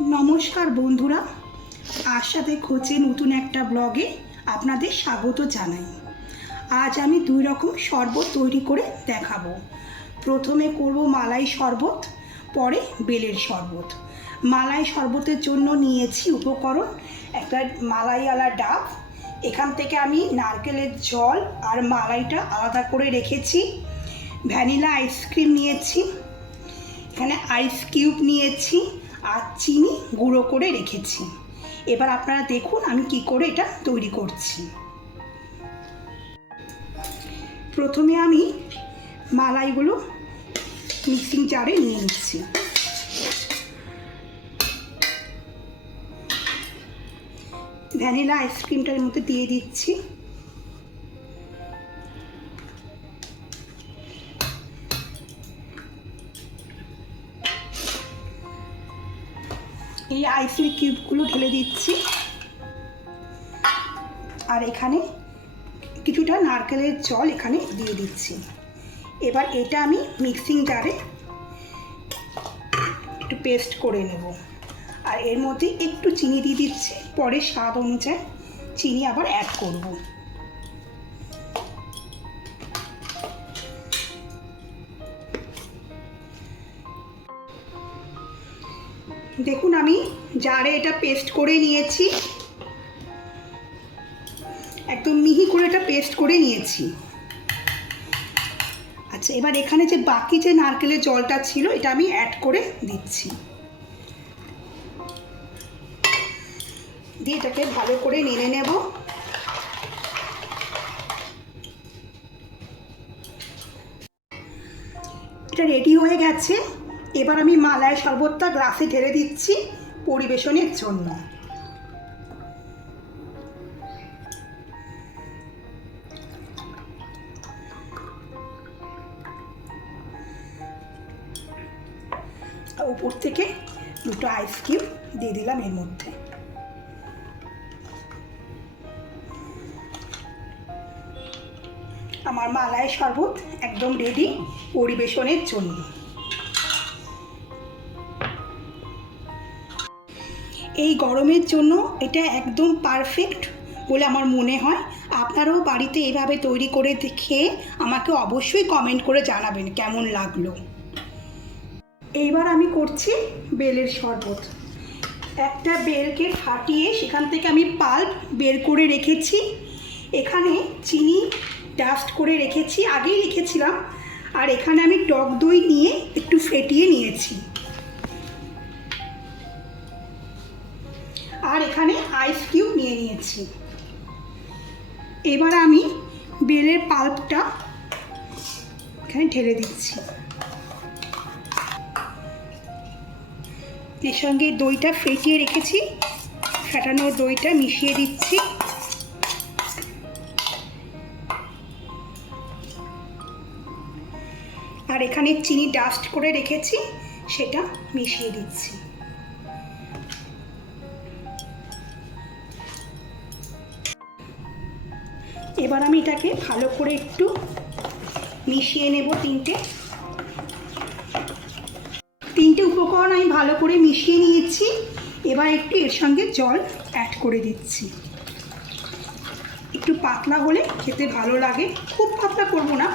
নমস্কার বন্ধুরা। আশাতে খোঁজে নতুন একটা ব্লগে আপনাদের স্বাগত জানাই। আজ আমি দুই রকম শরবত তৈরি করে দেখাবো। প্রথমে করব মালাই শরবত, পরে বেলের শরবত। মালাই শরবতের জন্য নিয়েছি উপকরণ একটা মালাইওয়ালা ডাব। এখান থেকে আমি নারকেলের জল আর মালাইটা আলাদা করে রেখেছি। ভ্যানিলা আইসক্রিম নিয়েছি। এখানে আইস কিউব নিয়েছি। আর চিনি গুঁড়ো করে রেখেছি। এবার আপনারা দেখুন আমি কি করে এটা তৈরি করছি। প্রথমে আমি মালাইগুলো মিক্সিং জারে নিয়ে নিচ্ছি। ভ্যানিলা আইসক্রিমটার মধ্যে দিয়ে দিচ্ছি। এই আইসের কিউবগুলো ঢেলে দিচ্ছি। আর এখানে কিছুটা নারকেলের জল এখানে দিয়ে দিচ্ছি। এবার এটা আমি মিক্সিং জারে একটু পেস্ট করে নেব। আর এর মধ্যে একটু চিনি দিয়ে দিচ্ছি। পরে স্বাদ অনুযায়ী চিনি আবার অ্যাড করব। দেখুন আমি জারে এটা পেস্ট করে নিয়েছি। একদম মিহি করে এটা পেস্ট করে নিয়েছি। আচ্ছা এবার এখানে যে বাকি যে নারকেলের জলটা ছিল, এটা আমি অ্যাড করে দিচ্ছি। দিয়ে এটাকে ভালো করে নেড়ে নেব। এটা রেডি হয়ে গেছে। এবার আমি মালাই শরবতটা গ্লাসে ঢেলে দিচ্ছি পরিবেশনের জন্য। উপর থেকে দুটো আইসক্রিম দিয়ে দিলাম এর মধ্যে। আমার মালাই শরবত একদম রেডি পরিবেশনের জন্য। এই গরমের জন্য এটা একদম পারফেক্ট বলে আমার মনে হয়। আপনারাও বাড়িতে এভাবে তৈরি করে খেয়ে আমাকে অবশ্যই কমেন্ট করে জানাবেন কেমন লাগল। এইবার আমি করছি বেলের শরবত। একটা বেলকে ফাটিয়ে সেখান থেকে আমি পাল্প বের করে রেখেছি। এখানে চিনি ডাস্ট করে রেখেছি, আগেই রেখেছিলাম। আর এখানে আমি টক দই নিয়ে একটু ফেটিয়ে নিয়েছি। এখানে আইস কিউব নিয়ে নিয়েছি। এবার আমি বেলের পাল্পটা এখানে ঢেলে দিচ্ছি। এর সঙ্গে দইটা ফেটিয়ে রেখেছি, ফেটানো দইটা মিশিয়ে দিচ্ছি। আর এখানে চিনি ডাস্ট করে রেখেছি, সেটা মিশিয়ে দিচ্ছি। এবার আমি এটাকে ভালো করে একটু মিশিয়ে নেব তিনটে। তিনটে উপকরণ আমি ভালো করে মিশিয়ে নিয়েছি। এবার একটু এর সঙ্গে জল অ্যাড করে দিচ্ছি। একটু পাতলা হলে খেতে ভালো লাগে। খুব পাতলা করব না।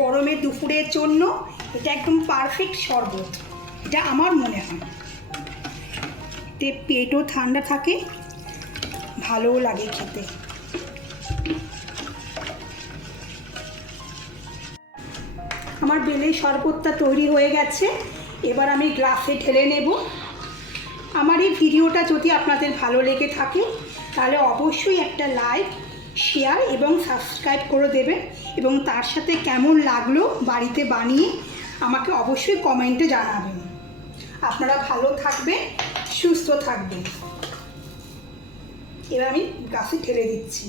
গরমের দুপুরের জন্য এটা একদম পারফেক্ট শরবত। এটা আমার মনে হয়। এতে পেটও ঠান্ডা থাকে, ভালোও লাগে খেতে। আমার বেলের শরবতটা তৈরি হয়ে গেছে, এবার আমি গ্লাসে ঢেলে নেব। আমার এই ভিডিওটা যদি আপনাদের ভালো লেগে থাকে, তাহলে অবশ্যই একটা লাইক, শেয়ার এবং সাবস্ক্রাইব করে দেবেন এবং তার সাথে কেমন লাগল বাড়িতে বানিয়ে আমাকে অবশ্যই কমেন্টে জানাবেন। আপনারা ভালো থাকবেন। সুস্থ থাকবে। এবার আমি গাছে ঢেলে দিচ্ছি।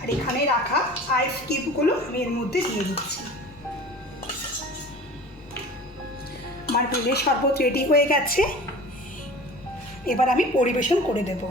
আর এখানে রাখা আইস কিউবগুলো আমি এর মধ্যে দিয়ে দিচ্ছি। আমার বেলের শরবত রেডি হয়ে গেছে। এবার আমি পরিবেশন করে দেবো।